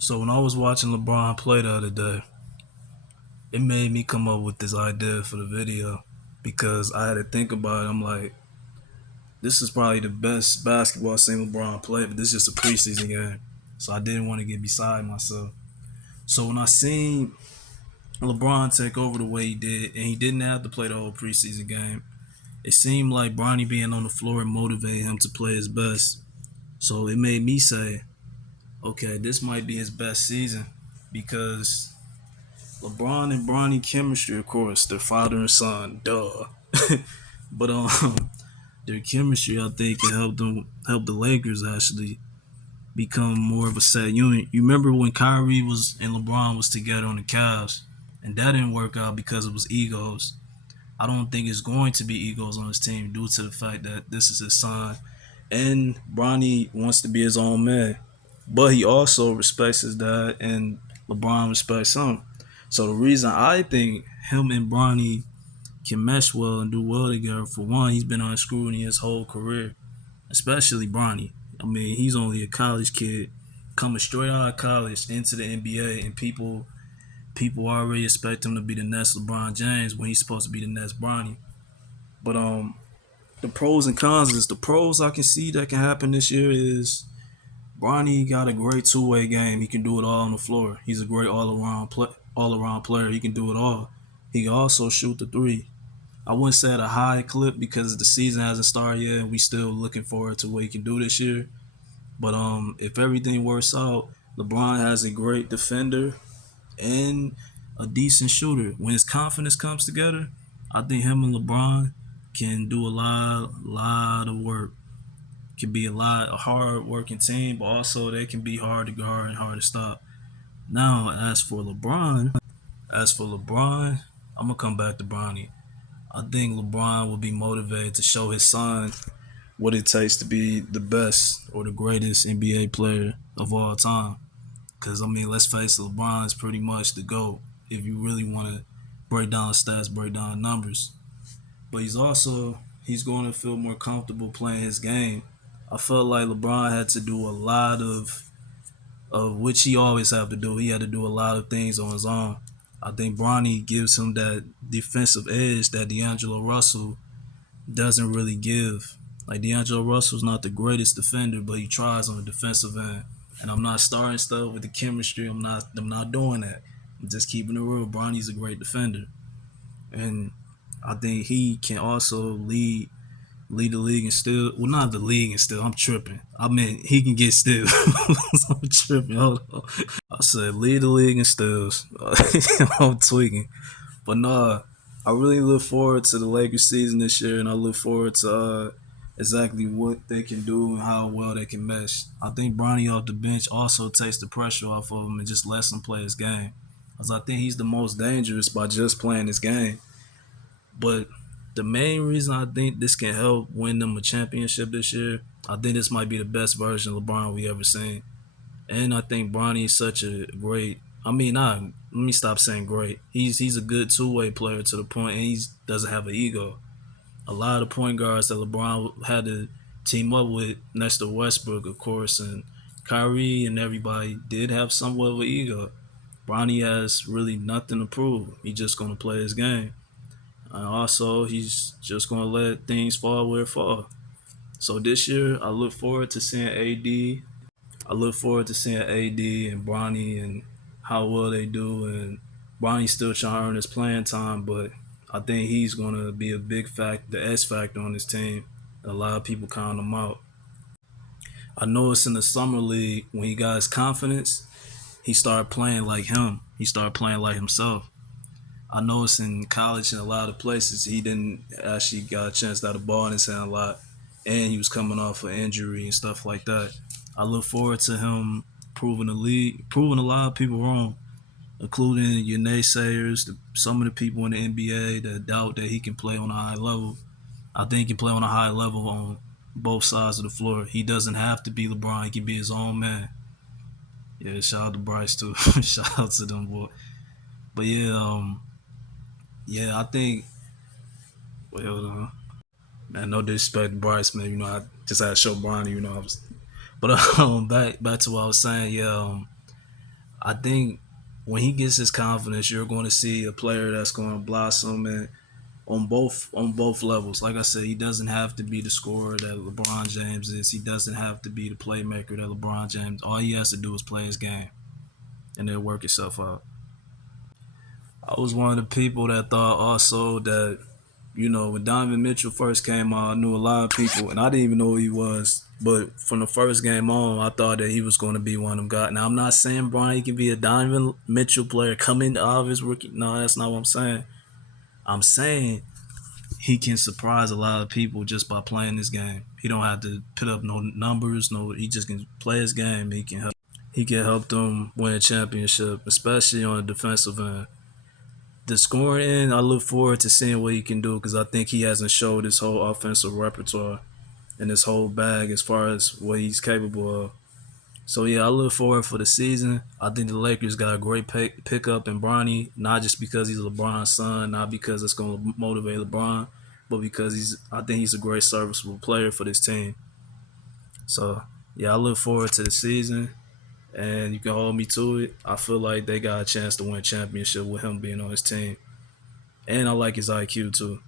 So when I was watching LeBron play the other day, it made me come up with this idea for the video because I had to think about it. I'm like, this is probably the best basketball I've seen LeBron play, but this is just a preseason game. So I didn't want to get beside myself. So when I seen LeBron take over the way he did, and he didn't have to play the whole preseason game, it seemed like Bronny being on the floor motivated him to play his best. So it made me say, okay, this might be his best season because LeBron and Bronny chemistry, of course, their father and son, duh. but their chemistry, I think, can help the Lakers actually become more of a set unit. You remember when Kyrie was and LeBron was together on the Cavs, and that didn't work out because it was egos. I don't think it's going to be egos on his team due to the fact that this is his son, and Bronny wants to be his own man, but he also respects his dad, and LeBron respects him. So the reason I think him and Bronny can mesh well and do well together, for one, he's been on scrutiny his whole career, especially Bronny. I mean, he's only a college kid coming straight out of college into the NBA, and people already expect him to be the next LeBron James when he's supposed to be the next Bronny. But the pros and cons is the pros I can see that can happen this year is Bronny got a great two-way game. He can do it all on the floor. He's a great all-around player. He can do it all. He can also shoot the three. I wouldn't say at a high clip because the season hasn't started yet, and we still looking forward to what he can do this year. But if everything works out, LeBron has a great defender and a decent shooter. When his confidence comes together, I think him and LeBron can do a lot of work. Can be a hard working team, but also they can be hard to guard and hard to stop. Now, as for LeBron, I'm gonna come back to Bronny. I think LeBron will be motivated to show his son what it takes to be the best or the greatest NBA player of all time. Because, I mean, let's face it, LeBron is pretty much the GOAT if you really want to break down stats, break down numbers. But he's going to feel more comfortable playing his game. I felt like LeBron had to do a lot of which he always have to do. He had to do a lot of things on his own. I think Bronny gives him that defensive edge that D'Angelo Russell doesn't really give. Like D'Angelo Russell's not the greatest defender, but he tries on the defensive end. And I'm not starting stuff with the chemistry. I'm not doing that. I'm just keeping it real. Bronny's a great defender. And I think he can also lead the league and still, well, not the league and still, I'm tripping. I mean, he can get still. I'm tripping. Hold on. I said lead the league and steals. I'm tweaking. But nah, I really look forward to the Lakers season this year, and I look forward to exactly what they can do and how well they can mesh. I think Bronny off the bench also takes the pressure off of him and just lets him play his game. Because I think he's the most dangerous by just playing his game. But the main reason I think this can help win them a championship this year, I think this might be the best version of LeBron we ever seen. And I think Bronny is such a great. I mean, let me stop saying great. He's a good two-way player to the point, and he doesn't have an ego. A lot of point guards that LeBron had to team up with next to Westbrook, of course, and Kyrie and everybody did have somewhat of an ego. Bronny has really nothing to prove. He's just gonna play his game. And also, he's just gonna let things fall where it fall. So this year, I look forward to seeing AD. I look forward to seeing AD and Bronny and how well they do. And Bronny's still trying to earn his playing time, but I think he's gonna be a big fact, the X factor on this team. A lot of people count him out. I noticed in the summer league when he got his confidence, he started playing like him. He started playing like himself. I noticed in college and a lot of places he didn't actually got a chance to have the ball in his hand a lot, and he was coming off an injury and stuff like that. I look forward to him proving a lot of people wrong, including your naysayers, some of the people in the NBA that doubt that he can play on a high level. I think he can play on a high level on both sides of the floor. He doesn't have to be LeBron. He can be his own man. Yeah, shout out to Bryce too. Shout out to them boy. But yeah, I think. Well, man, no disrespect to Bryce, man. I just had to show Bronny. But back to what I was saying. Yeah, I think when he gets his confidence, you're going to see a player that's going to blossom and on both levels. Like I said, he doesn't have to be the scorer that LeBron James is. He doesn't have to be the playmaker that LeBron James. All he has to do is play his game, and it'll work itself out. I was one of the people that thought also that when Donovan Mitchell first came out, I knew a lot of people, and I didn't even know who he was. But from the first game on, I thought that he was going to be one of them guys. Now, I'm not saying Brian he can be a Donovan Mitchell player coming out of his rookie. No, that's not what I'm saying. I'm saying he can surprise a lot of people just by playing this game. He don't have to put up no numbers. No, he just can play his game. He can help them win a championship, especially on the defensive end. The scoring end, I look forward to seeing what he can do because I think he hasn't showed his whole offensive repertoire and his whole bag as far as what he's capable of. So yeah, I look forward for the season. I think the Lakers got a great pickup in Bronny, not just because he's LeBron's son, not because it's going to motivate LeBron, but because I think he's a great serviceable player for this team. So yeah, I look forward to the season, and you can hold me to it. I feel like they got a chance to win a championship with him being on his team, and I like his IQ too.